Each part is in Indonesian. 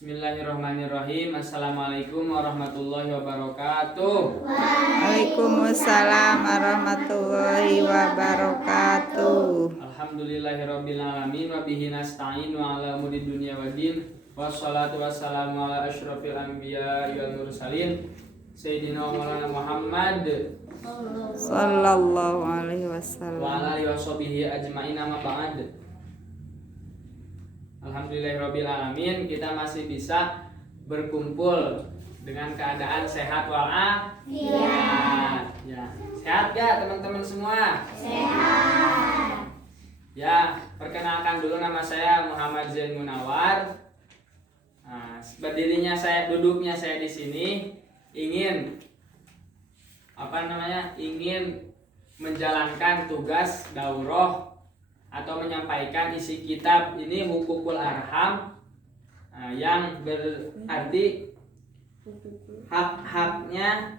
Bismillahirrahmanirrahim. Assalamualaikum warahmatullahi wabarakatuh. Waalaikumsalam warahmatullahi wabarakatuh. Alhamdulillahirabbil alamin wa bihi nasta'in wa ala umuri dunya waddin. Wassalatu wassalamu ala asyrofil anbiya wal mursalin sayyidina Maulana Muhammad Sallallahu alaihi wa wasallam. ala alihi washabihi ajmain, amma ba'd. Alhamdulillahirabbil alamin, kita masih bisa berkumpul dengan keadaan sehat walafiat. Ya, sehat gak teman-teman semua? Sehat. Ya, perkenalkan dulu, nama saya Muhammad Zain Munawar. Nah, duduknya saya di sini ingin ingin menjalankan tugas daurah atau menyampaikan isi kitab ini Hukukul Arham, yang berarti hak-haknya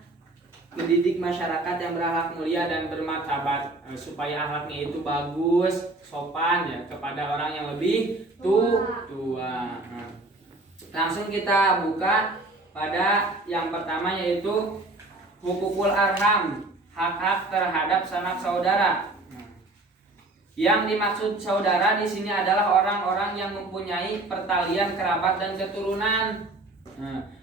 mendidik masyarakat yang berakhlak mulia dan bermartabat, supaya akhlaknya itu bagus, sopan ya kepada orang yang lebih tua. Langsung kita buka pada yang pertama, yaitu Hukukul Arham, hak-hak terhadap sanak saudara. Yang dimaksud saudara di sini adalah orang-orang yang mempunyai pertalian kerabat dan keturunan.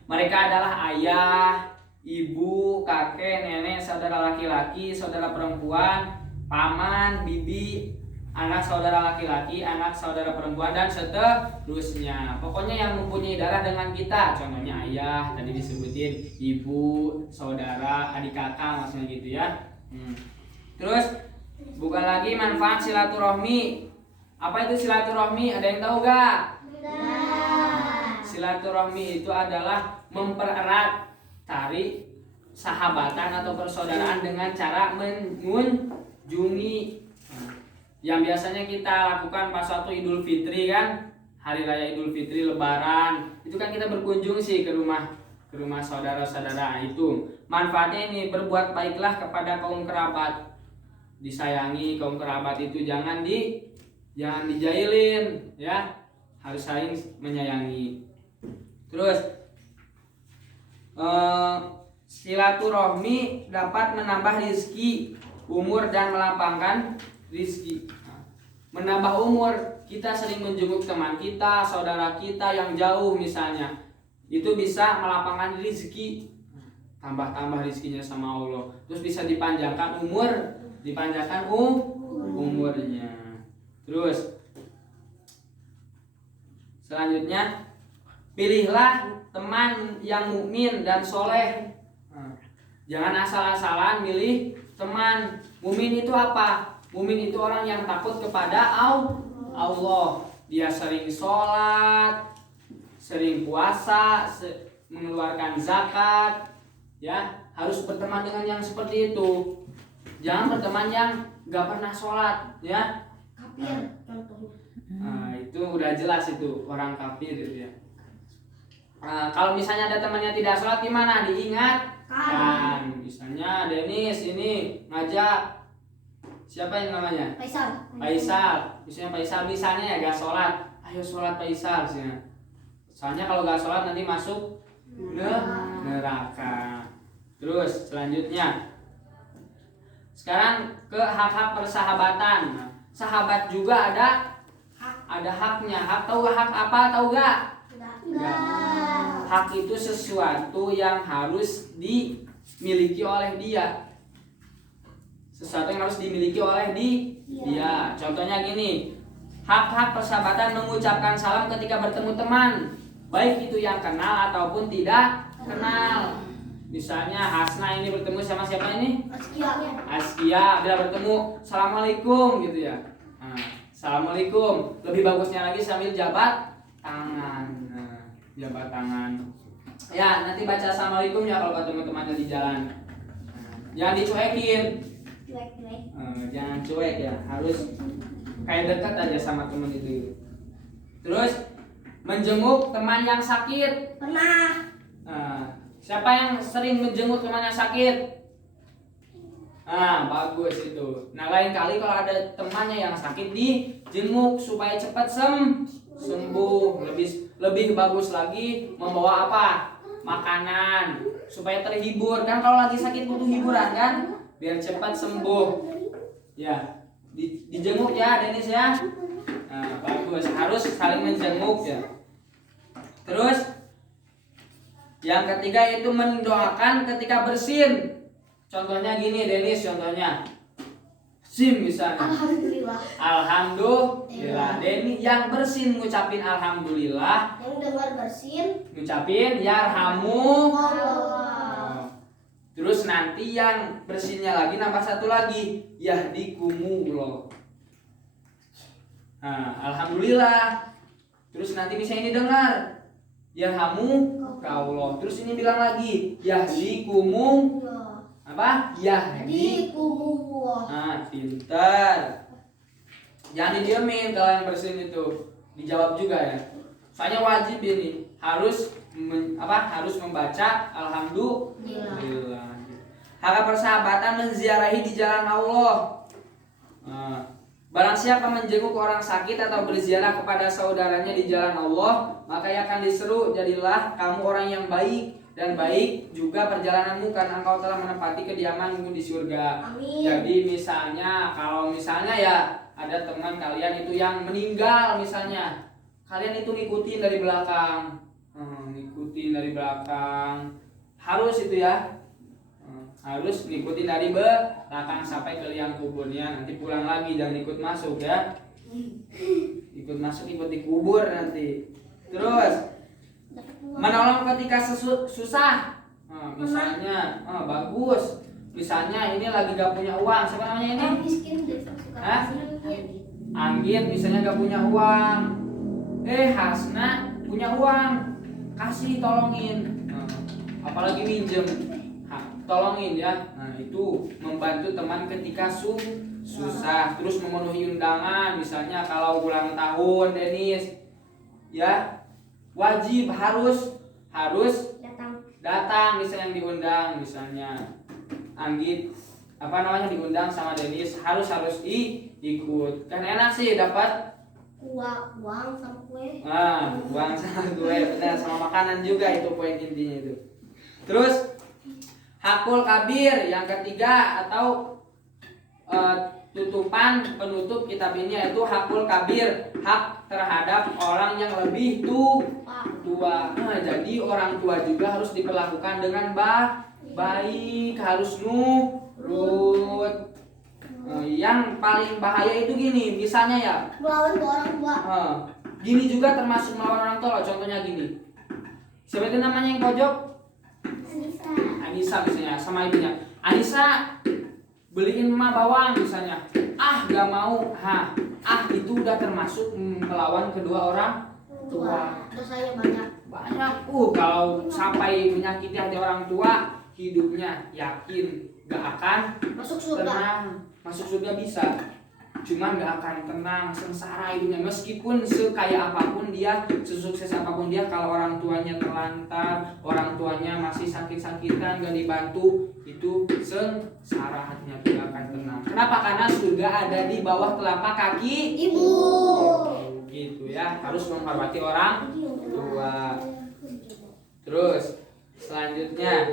Mereka adalah ayah, ibu, kakek, nenek, saudara laki-laki, saudara perempuan, paman, bibi, anak saudara laki-laki, anak saudara perempuan, dan seterusnya. Pokoknya yang mempunyai darah dengan kita. Contohnya ayah, tadi disebutin, ibu, saudara, adik kakak, maksudnya gitu ya. Terus buka lagi manfaat silaturahmi. Apa itu silaturahmi? Ada yang tahu gak? Silaturahmi itu adalah mempererat tali sahabatan atau persaudaraan dengan cara mengunjungi. Yang biasanya kita lakukan pas waktu Idul Fitri kan, hari raya Idul Fitri, Lebaran, itu kan kita berkunjung sih ke rumah saudara-saudara. Itu manfaatnya ini, berbuat baiklah kepada kaum kerabat. Disayangi kaum kerabat itu, jangan dijailin ya, harus saling menyayangi. Terus silaturahmi dapat menambah rezeki, umur, dan melapangkan rezeki. Menambah umur, kita sering menjenguk teman kita, saudara kita yang jauh misalnya, itu bisa melapangkan rezeki, tambah rezekinya sama Allah. Terus bisa dipanjangkan umurnya. Terus selanjutnya, pilihlah teman yang mukmin dan soleh. Jangan asal-asalan milih teman. Mukmin itu apa? Mukmin itu orang yang takut kepada Allah. Dia sering sholat, sering puasa, mengeluarkan zakat, ya, harus berteman dengan yang seperti itu. Jangan berteman yang gak pernah sholat, ya. Kafir contohnya. Itu udah jelas itu orang kafir gitu ya. Kalau misalnya ada temannya tidak sholat, gimana? Diingatkan. Misalnya Denis ini ngajak, siapa yang namanya? Faisal. Misalnya ya gak sholat, ayo sholat Faisal. Soalnya kalau gak sholat nanti masuk neraka. Terus selanjutnya, sekarang ke hak-hak persahabatan. Sahabat juga ada haknya. Hak, tahu gak hak apa? Tahu gak? Hak itu sesuatu yang harus dimiliki oleh dia. Sesuatu yang harus dimiliki oleh dia. Contohnya gini, hak-hak persahabatan: mengucapkan salam ketika bertemu teman, baik itu yang kenal ataupun tidak kenal. Misalnya Hasna ini bertemu sama siapa ini? Askia. Bila bertemu, assalamualaikum gitu ya. Assalamualaikum. Lebih bagusnya lagi sambil jabat tangan. Ya, nanti baca assalamualaikum ya kalau ketemu temannya di jalan. Jangan dicuekin. Jangan cuek ya, harus kayak dekat aja sama teman itu. Terus menjenguk teman yang sakit. Pernah. Siapa yang sering menjenguk teman yang sakit? Bagus itu. Nah, lain kali kalau ada temannya yang sakit, dijenguk supaya cepat sembuh. lebih bagus lagi membawa apa? Makanan supaya terhibur. Kan kalau lagi sakit butuh hiburan kan? Biar cepat sembuh. Ya, dijenguk ya Denis ya. Nah, bagus. Harus saling menjenguk ya. Terus yang ketiga itu mendoakan ketika bersin. Contohnya gini Denis, contohnya SIM misalnya. Alhamdulillah. Alhamdulillah. Deni yang bersin ngucapin alhamdulillah, Yang dengar bersin. ngucapin yarhamu. Allah. Terus nanti yang bersinnya lagi nambah satu lagi, yahdikumullah. Nah, alhamdulillah. Terus nanti misalnya ini dengar yarhamu kaulah. Terus ini bilang lagi yahdikumullah. Allah. Apa? Yahdi. Kumullah. Nah, pintar. Jangan didiemin kalau yang bersin itu. Dijawab juga ya. Soalnya wajib ini. Harus harus membaca alhamdulillah. Hak persahabatan menziarahi di jalan Allah. Nah, barang siapa menjenguk orang sakit atau berziarah kepada saudaranya di jalan Allah, maka ia akan diseru, jadilah kamu orang yang baik dan baik juga perjalananmu karena engkau telah menempati kediamanmu di surga. Amin. Jadi kalau misalnya ya ada teman kalian itu yang meninggal misalnya, kalian itu ngikutin dari belakang, harus itu ya, harus ngikutin dari belakang sampai ke liang kuburnya. Nanti pulang lagi jangan ikut masuk ya, ikut dikubur nanti. Terus menolong ketika susah. Misalnya bagus. Misalnya ini lagi gak punya uang. Siapa namanya ini? Orang miskin deh, suka Hah? kasih. Anggit misalnya gak punya uang. Hasna punya uang. Kasih, tolongin. Apalagi minjem. Tolongin ya. Nah, itu membantu teman ketika susah. Terus memenuhi undangan. Misalnya kalau ulang tahun Denis, ya wajib harus datang misalnya yang diundang, misalnya Anggit diundang sama Denis harus ikut. Kan enak sih dapat uang sama kue. Uang sama kue, benar, sama makanan juga, itu poin intinya itu. Terus hakul kabir yang ketiga atau penutup kitab ini yaitu hakul kabir, hak terhadap orang yang lebih tua. Nah, jadi orang tua juga harus diperlakukan dengan baik, harus nurut. Yang paling bahaya itu gini, misalnya ya Melawan ke orang tua. Gini juga termasuk melawan orang tua. Contohnya gini, siapa itu namanya yang pojok? Anissa misalnya, sama ibunya, Anissa beliin emak bawang misalnya, gak mau, itu udah termasuk melawan kedua orang tua. Dosanya banyak. Kalau sampai menyakiti hati orang tua, hidupnya yakin gak akan Masuk surga. tenang. Masuk surga bisa, cuman gak akan tenang, sengsara hidupnya. Meskipun sekaya apapun dia, sesukses apapun dia, kalau orang tuanya terlantar, orang tuanya masih sakit-sakitan, gak dibantu, itu sengsara, hatinya tidak akan tenang. Kenapa? Karena surga ada di bawah telapak kaki Ibu. Gitu ya, harus menghormati orang tua. Terus selanjutnya,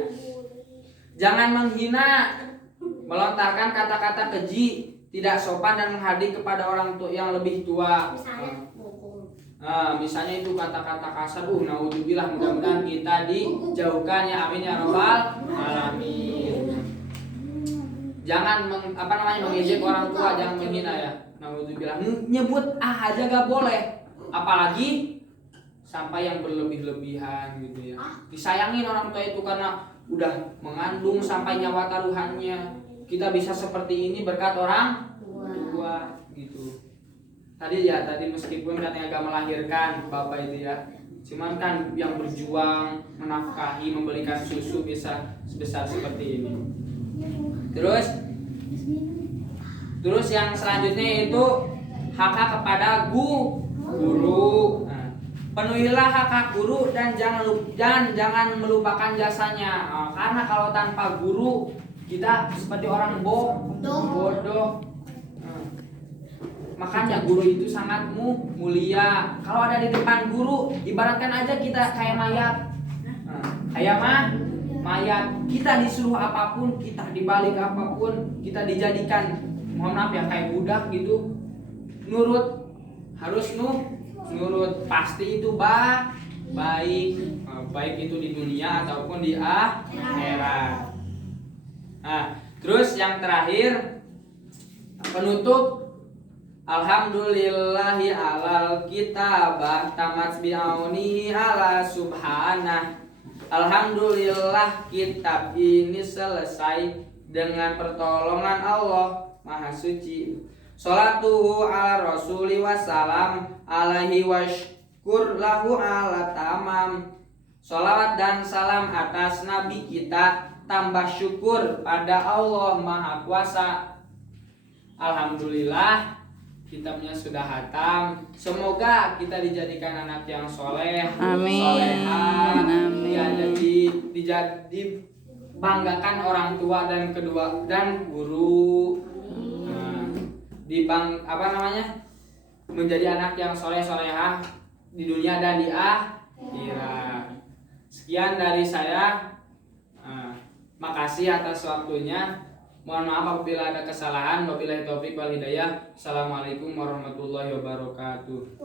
jangan menghina, melontarkan kata-kata keji, tidak sopan dan menghardik kepada orang tua yang lebih tua. Misalnya itu kata-kata kasar, naudzubillah, mudah-mudahan kita dijauhkan ya, amin ya rabbal alamin. Jangan mengejek orang tua, jangan menghina ya, naudzubillah. Nyebut aja gak boleh, apalagi sampai yang berlebih-lebihan gitu ya. Disayangin orang tua itu karena udah mengandung sampai nyawa taruhannya. Kita bisa seperti ini berkat orang tua gitu. Tadi meskipun katanya gak melahirkan bapak itu ya, cuman kan yang berjuang menafkahi, memberikan susu bisa sebesar seperti ini. Terus yang selanjutnya itu hak kepada guru. Penuhilah hak guru dan jangan melupakan jasanya. Karena kalau tanpa guru kita seperti orang bodoh. Makanya guru itu sangat mulia. Kalau ada di depan guru, ibaratkan aja kita kayak mayat. Kayak mayat. Kita disuruh apapun, kita dibalik apapun, kita dijadikan, mohon maaf ya, kayak budak gitu. Nurut, harus nurut. Pasti itu baik itu di dunia ataupun di akhirat. Nah, terus yang terakhir penutup, alhamdulillahi alal kitabah tamat bi'auni ala subhanah. Alhamdulillah kitab ini selesai dengan pertolongan Allah Maha Suci. Sholatuhu ala rasuli wassalam alaihi washkur lahu ala tamam. Sholawat dan salam atas Nabi kita, tambah syukur pada Allah Maha Kuasa. Alhamdulillah kitabnya sudah hatam. Semoga kita dijadikan anak yang soleh, Amin. solehah, Amin. ya, jadi banggakan orang tua dan guru. Menjadi anak yang soleh solehah di dunia dan di akhirat. Sekian dari saya. Makasih atas waktunya. Mohon maaf apabila ada kesalahan. Wabillahi taufik wal hidayah. Assalamualaikum warahmatullahi wabarakatuh.